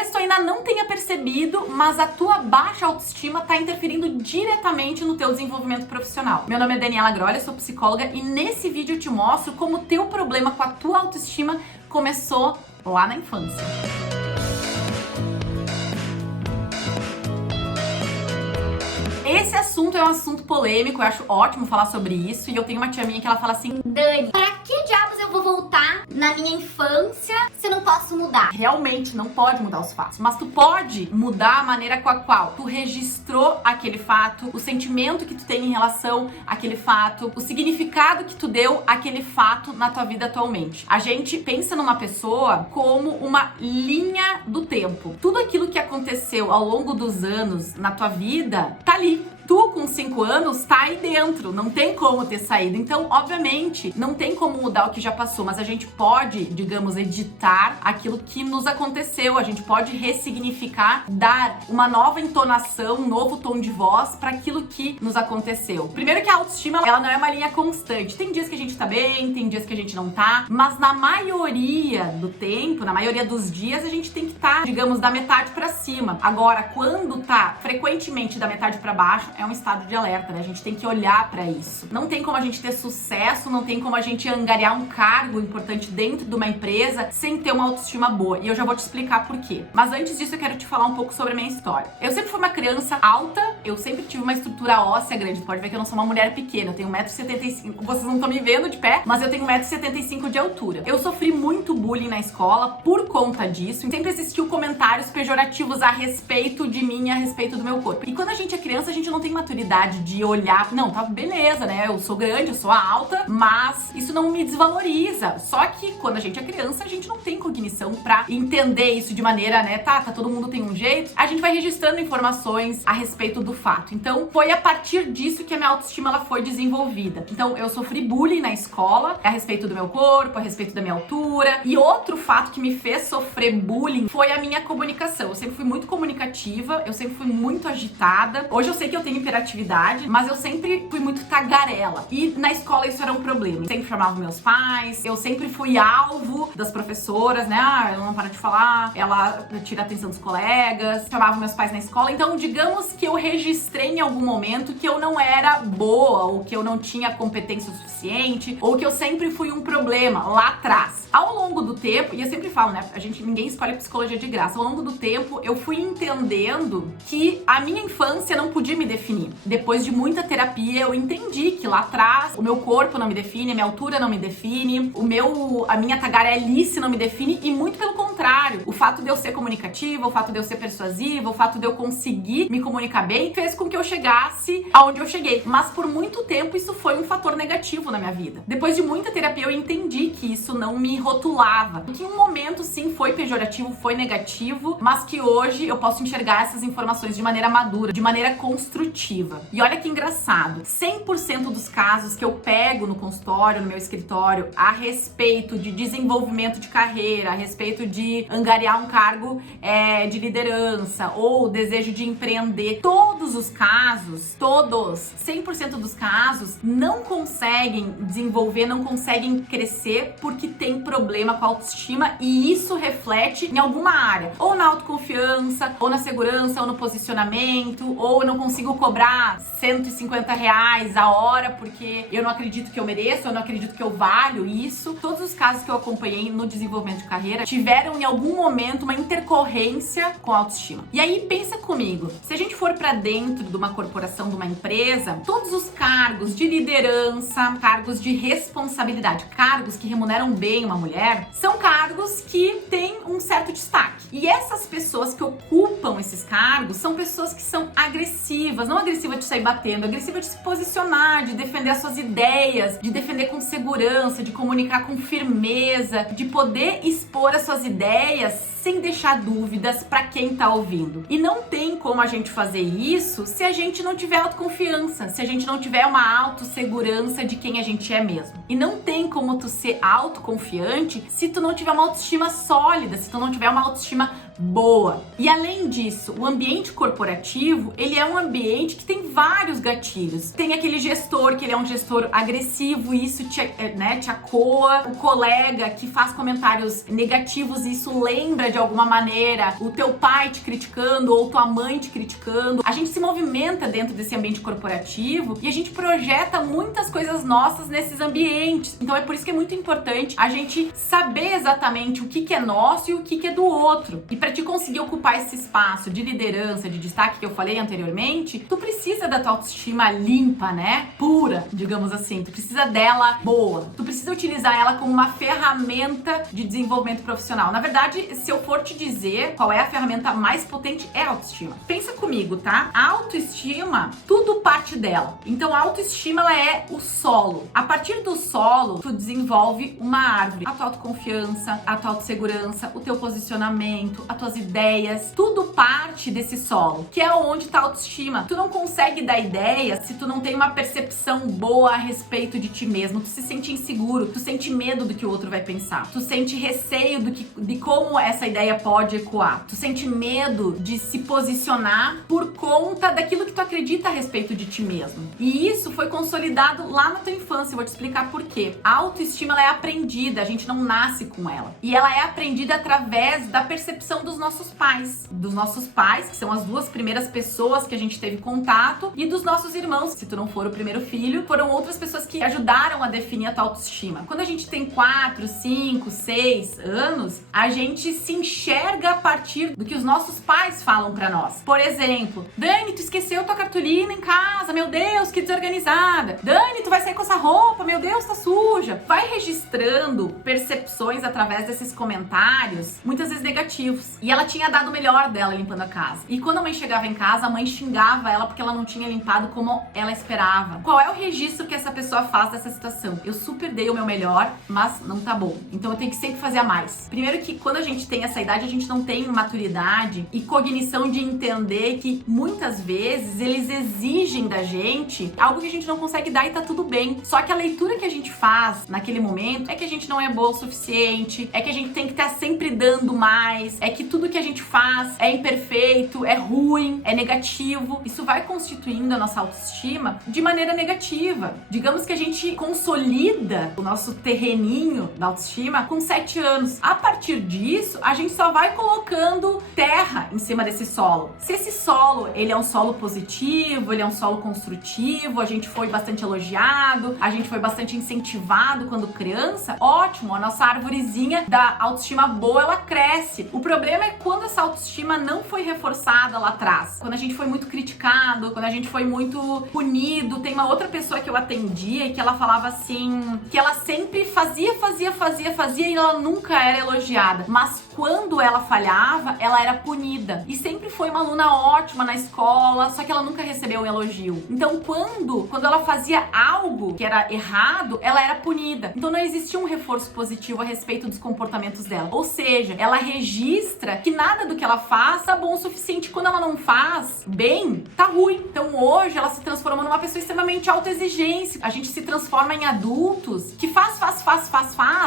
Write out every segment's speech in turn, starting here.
Talvez tu ainda não tenha percebido, mas a tua baixa autoestima tá interferindo diretamente no teu desenvolvimento profissional. Meu nome é Daniela Grolha, sou psicóloga e nesse vídeo eu te mostro como o teu problema com a tua autoestima começou lá na infância. Esse assunto é um assunto polêmico, eu acho ótimo falar sobre isso. E eu tenho uma tia minha que ela fala assim: Dani, pra que diabos eu vou voltar na minha infância se eu não posso mudar? realmente não pode mudar os fatos, mas tu pode mudar a maneira com a qual tu registrou aquele fato, o sentimento que tu tem em relação àquele fato, o significado que tu deu àquele fato na tua vida atualmente. A gente pensa numa pessoa como uma linha do tempo. Tudo aquilo que aconteceu ao longo dos anos na tua vida tá ali. Tu, com 5 anos, tá aí dentro, não tem como ter saído. Então, obviamente, não tem como mudar o que já passou, mas a gente pode, digamos, editar aquilo que nos aconteceu, a gente pode ressignificar, dar uma nova entonação, um novo tom de voz para aquilo que nos aconteceu. Primeiro que a autoestima, ela não é uma linha constante. Tem dias que a gente tá bem, tem dias que a gente não tá, mas na maioria do tempo, na maioria dos dias, a gente tem que estar, digamos, da metade para cima. Agora, quando tá frequentemente da metade para baixo, é um estado de alerta, né? A gente tem que olhar pra isso. Não tem como a gente ter sucesso, não tem como a gente angariar um cargo importante dentro de uma empresa sem ter uma autoestima boa. E eu já vou te explicar por quê. Mas antes disso, eu quero te falar um pouco sobre a minha história. Eu sempre fui uma criança alta, eu sempre tive uma estrutura óssea grande. Tu pode ver que eu não sou uma mulher pequena, eu tenho 1,75 m. Vocês não estão me vendo de pé, mas eu tenho 1,75 m de altura. Eu sofri muito bullying na escola por conta disso. E sempre existiu comentários pejorativos a respeito de mim, a respeito do meu corpo. E quando a gente é criança, a gente não tem maturidade de olhar, não, tá beleza, né? Eu sou grande, eu sou alta, mas isso não me desvaloriza. Só que quando a gente é criança, a gente não tem cognição pra entender isso de maneira, né? Tá, todo mundo tem um jeito. A gente vai registrando informações a respeito do fato. Então, foi a partir disso que a minha autoestima ela foi desenvolvida. Então, eu sofri bullying na escola a respeito do meu corpo, a respeito da minha altura. E outro fato que me fez sofrer bullying foi a minha comunicação. Eu sempre fui muito comunicativa, eu sempre fui muito agitada. Hoje eu sei que eu tenho hiperatividade, mas eu sempre fui muito tagarela. E na escola isso era um problema. Eu sempre chamava meus pais, eu sempre fui alvo das professoras, né? Ah, ela não para de falar, ela tira a atenção dos colegas, chamava meus pais na escola. Então, digamos que eu registrei em algum momento que eu não era boa, ou que eu não tinha competência o suficiente, ou que eu sempre fui um problema lá atrás. Ao longo do tempo, e eu sempre falo, né? Ninguém escolhe psicologia de graça. Ao longo do tempo, eu fui entendendo que a minha infância não podia me definir. Depois de muita terapia, eu entendi que lá atrás o meu corpo não me define, a minha altura não me define, a minha tagarelice não me define, e muito pelo contrário. O fato de eu ser comunicativa, o fato de eu ser persuasiva, o fato de eu conseguir me comunicar bem, fez com que eu chegasse aonde eu cheguei. Mas por muito tempo isso foi um fator negativo na minha vida. Depois de muita terapia, eu entendi que isso não me rotulava. Que em um momento sim foi pejorativo, foi negativo, mas que hoje eu posso enxergar essas informações de maneira madura, de maneira construtiva. E olha que engraçado, 100% dos casos que eu pego no consultório, no meu escritório, a respeito de desenvolvimento de carreira, a respeito de angariar um cargo de liderança ou desejo de empreender, todos os casos, 100% dos casos não conseguem desenvolver, não conseguem crescer porque tem problema com a autoestima, e isso reflete em alguma área, ou na autoconfiança, ou na segurança, ou no posicionamento, ou eu não consigo cobrar R$150 a hora porque eu não acredito que eu mereço, eu não acredito que eu valho isso. Todos os casos que eu acompanhei no desenvolvimento de carreira tiveram em algum momento uma intercorrência com a autoestima. E aí pensa comigo, se a gente for pra dentro de uma corporação, de uma empresa, todos os cargos de liderança, cargos de responsabilidade, cargos que remuneram bem uma mulher, são cargos que têm um certo destaque. E essas pessoas que ocupam esses cargos são pessoas que são agressivas, não agressiva de sair batendo, agressiva de se posicionar, de defender as suas ideias, de defender com segurança, de comunicar com firmeza, de poder expor as suas ideias sem deixar dúvidas pra quem tá ouvindo. E não tem como a gente fazer isso se a gente não tiver autoconfiança, se a gente não tiver uma autossegurança de quem a gente é mesmo. E não tem como tu ser autoconfiante se tu não tiver uma autoestima sólida, se tu não tiver uma autoestima boa. E além disso, o ambiente corporativo, ele é um ambiente que tem vários gatilhos. Tem aquele gestor que ele é um gestor agressivo e isso te acoa. O colega que faz comentários negativos e isso lembra de alguma maneira o teu pai te criticando ou tua mãe te criticando. A gente se movimenta dentro desse ambiente corporativo e a gente projeta muitas coisas nossas nesses ambientes. Então é por isso que é muito importante a gente saber exatamente o que é nosso e o que é do outro. E para te conseguir ocupar esse espaço de liderança, de destaque que eu falei anteriormente, tu precisa da tua autoestima limpa, né? Pura, digamos assim. Tu precisa dela boa. Tu precisa utilizar ela como uma ferramenta de desenvolvimento profissional. Na verdade, se eu for te dizer qual é a ferramenta mais potente, é a autoestima. Pensa comigo, tá? A autoestima, tudo parte dela. Então a autoestima, ela é o solo. A partir do solo, tu desenvolve uma árvore. A tua autoconfiança, a tua autossegurança, o teu posicionamento, as tuas ideias, tudo parte desse solo, que é onde tá a autoestima. Tu não consegue dar ideia se tu não tem uma percepção boa a respeito de ti mesmo. Tu se sente inseguro, tu sente medo do que o outro vai pensar, tu sente receio de como essa ideia pode ecoar, tu sente medo de se posicionar por conta daquilo que tu acredita a respeito de ti mesmo. E isso foi consolidado lá na tua infância. Eu vou te explicar por quê. A autoestima, ela é aprendida, a gente não nasce com ela. E ela é aprendida através da percepção dos nossos pais. Dos nossos pais, que são as duas primeiras pessoas que a gente teve contato, e dos nossos irmãos, se tu não for o primeiro filho, foram outras pessoas que ajudaram a definir a tua autoestima. Quando a gente tem 4, 5, 6 anos, a gente se enxerga a partir do que os nossos pais falam pra nós. Por exemplo, Dani, tu esqueceu tua cartolina em casa, meu Deus, que desorganizada. Dani, tu vai sair com essa roupa, meu Deus, tá suja. Vai registrando percepções através desses comentários, muitas vezes negativos. E ela tinha dado o melhor dela limpando a casa. E quando a mãe chegava em casa, a mãe xingava ela porque ela não tinha limpado como ela esperava. Qual é o registro que essa pessoa faz dessa situação? Eu super dei o meu melhor, mas não tá bom. Então eu tenho que sempre fazer a mais. Primeiro que quando a gente tem essa idade, a gente não tem maturidade e cognição de entender que muitas vezes eles exigem da gente algo que a gente não consegue dar e tá tudo bem. Só que a leitura que a gente faz naquele momento é que a gente não é boa o suficiente, é que a gente tem que estar sempre dando mais, é que tudo que a gente faz é imperfeito, é ruim, é negativo. Isso vai constituindo a nossa autoestima de maneira negativa. Digamos que a gente consolida o nosso terreninho da autoestima com 7 anos. A partir disso, a gente só vai colocando terra em cima desse solo. Se esse solo, ele é um solo positivo, ele é um solo construtivo, a gente foi bastante elogiado, a gente foi bastante incentivado quando criança, ótimo, a nossa arvorezinha da autoestima boa, ela cresce. O problema é quando essa autoestima não foi reforçada lá atrás. Quando a gente foi muito criticado, quando a gente foi muito punido. Tem uma outra pessoa que eu atendia e que ela falava assim, que ela sempre fazia e ela nunca era elogiada. Mas quando ela falhava, ela era punida. E sempre foi uma aluna ótima na escola, só que ela nunca recebeu um elogio. Então, quando ela fazia algo que era errado, ela era punida. Então, não existia um reforço positivo a respeito dos comportamentos dela. Ou seja, ela registra que nada do que ela faz tá bom o suficiente. Quando ela não faz bem, tá ruim. Então, hoje, ela se transforma numa pessoa extremamente autoexigente. A gente se transforma em adultos que faz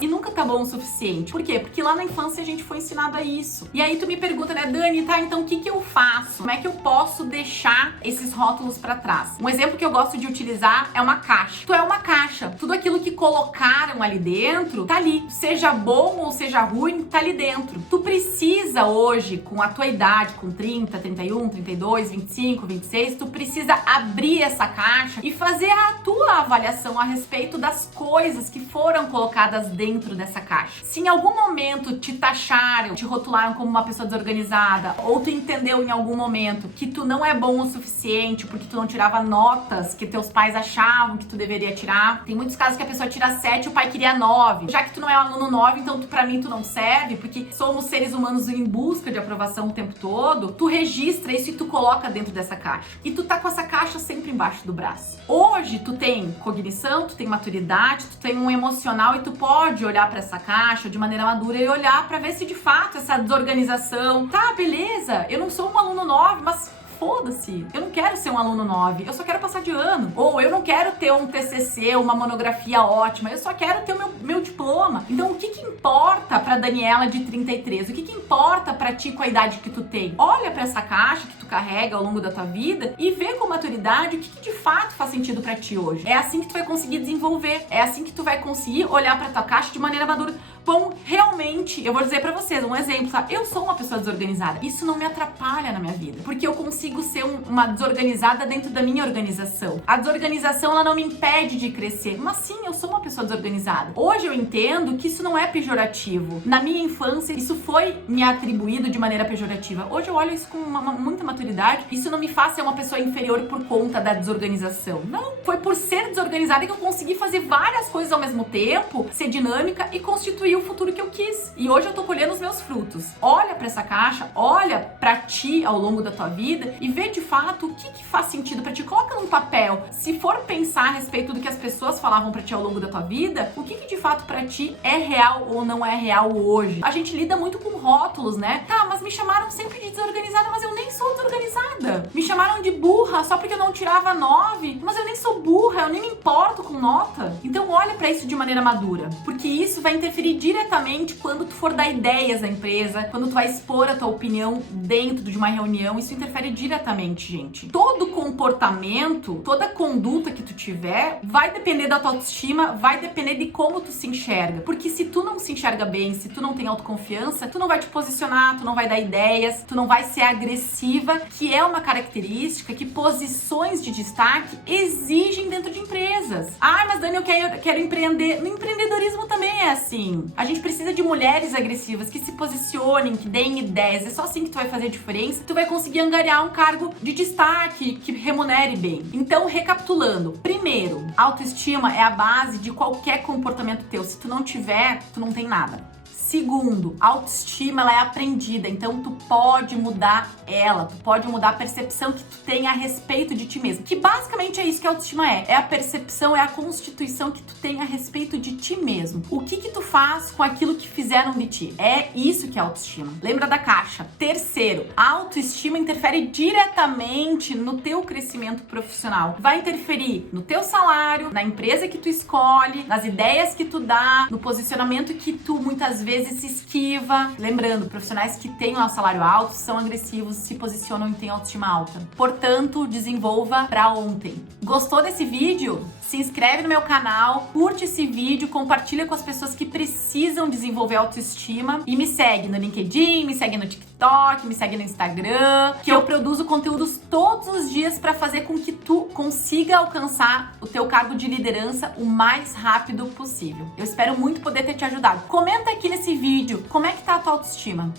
e nunca tá bom o suficiente. Por quê? Porque lá na infância a gente foi ensinado a isso. E aí tu me pergunta, né, Dani, tá, então o que eu faço? Como é que eu posso deixar esses rótulos pra trás? Um exemplo que eu gosto de utilizar é uma caixa. Tu é uma caixa. Tudo aquilo que colocaram ali dentro, tá ali. Seja bom ou seja ruim, tá ali dentro. Tu precisa hoje, com a tua idade, com 30, 31, 32, 25, 26, tu precisa abrir essa caixa e fazer a tua avaliação a respeito das coisas que foram colocadas dentro dessa caixa. Se em algum momento te taxaram, te rotularam como uma pessoa desorganizada, ou tu entendeu em algum momento que tu não é bom o suficiente porque tu não tirava notas que teus pais achavam que tu deveria tirar. Tem muitos casos que a pessoa tira 7 e o pai queria 9. Já que tu não é um aluno 9, então pra mim tu não serve, porque somos seres humanos em busca de aprovação o tempo todo. Tu registra isso e tu coloca dentro dessa caixa. E tu tá com essa caixa sempre embaixo do braço. Hoje tu tem cognição, tu tem maturidade, tu tem um emocional e tu pode olhar pra essa caixa de maneira madura e olhar pra ver se de fato essa desorganização, tá, beleza, eu não sou um aluno 9, mas foda-se. Eu não quero ser um aluno 9, eu só quero passar de ano. Ou eu não quero ter um TCC, uma monografia ótima, eu só quero ter o meu diploma. Então, o que importa pra Daniela de 33? O que importa pra ti com a idade que tu tem? Olha pra essa caixa que tu carrega ao longo da tua vida e vê com maturidade o que de fato faz sentido pra ti hoje. É assim que tu vai conseguir desenvolver, é assim que tu vai conseguir olhar pra tua caixa de maneira madura. Bom, realmente, eu vou dizer pra vocês um exemplo, tá? Eu sou uma pessoa desorganizada. Isso não me atrapalha na minha vida, porque eu consigo ser uma desorganizada dentro da minha organização. A desorganização, ela não me impede de crescer, mas sim, eu sou uma pessoa desorganizada. Hoje eu entendo que isso não é pejorativo. Na minha infância, isso foi me atribuído de maneira pejorativa. Hoje eu olho isso com muita maturidade. Isso não me faz ser uma pessoa inferior por conta da desorganização. Não, foi por ser desorganizada que eu consegui fazer várias coisas ao mesmo tempo, ser dinâmica e constituir o futuro que eu quis. E hoje eu tô colhendo os meus frutos. Olha pra essa caixa, olha pra ti ao longo da tua vida e vê de fato o que faz sentido pra ti. Coloca num papel. Se for pensar a respeito do que as pessoas falavam pra ti ao longo da tua vida, o que de fato pra ti é real ou não é real hoje. A gente lida muito com rótulos, né? Tá, mas me chamaram sempre de desorganizada, mas eu nem sou desorganizada. Me chamaram de burra só porque eu não tirava 9, mas eu nem sou burra, eu nem me importo com nota. Então olha pra isso de maneira madura, porque isso vai interferir diretamente quando tu for dar ideias à empresa, quando tu vai expor a tua opinião dentro de uma reunião. Isso interfere diretamente, gente. Todo comportamento, toda conduta que tu tiver vai depender da tua autoestima, vai depender de como tu se enxerga. Porque se tu não se enxerga bem, se tu não tem autoconfiança, tu não vai te posicionar, tu não vai dar ideias, tu não vai ser agressiva, que é uma característica que posições de destaque exigem dentro de empresas. Ah, mas Dani, eu quero empreender. No empreendedorismo também é assim. A gente precisa de mulheres agressivas que se posicionem, que deem ideias. É só assim que tu vai fazer a diferença. Tu vai conseguir angariar um cargo de destaque que remunere bem. Então, recapitulando. Primeiro, autoestima é a base de qualquer comportamento teu. Se tu não tiver, tu não tem nada. Segundo, a autoestima, ela é aprendida, então tu pode mudar ela, tu pode mudar a percepção que tu tem a respeito de ti mesmo, que basicamente é isso que a autoestima é a percepção, é a constituição que tu tem a respeito de ti mesmo. O que tu faz com aquilo que fizeram de ti? É isso que é autoestima. Lembra da caixa. Terceiro, a autoestima interfere diretamente no teu crescimento profissional. Vai interferir no teu salário, na empresa que tu escolhe, nas ideias que tu dá, no posicionamento que tu muitas vezes se esquiva. Lembrando, profissionais que têm um salário alto são agressivos, se posicionam e têm autoestima alta. Portanto, desenvolva pra ontem. Gostou desse vídeo? Se inscreve no meu canal, curte esse vídeo, compartilha com as pessoas que precisam desenvolver autoestima e me segue no LinkedIn, me segue no TikTok, me segue no Instagram, que eu produzo conteúdos todos os dias para fazer com que tu consiga alcançar o teu cargo de liderança o mais rápido possível. Eu espero muito poder ter te ajudado. Comenta aqui nesse vídeo como é que tá a tua autoestima.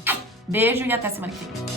Beijo e até semana que vem.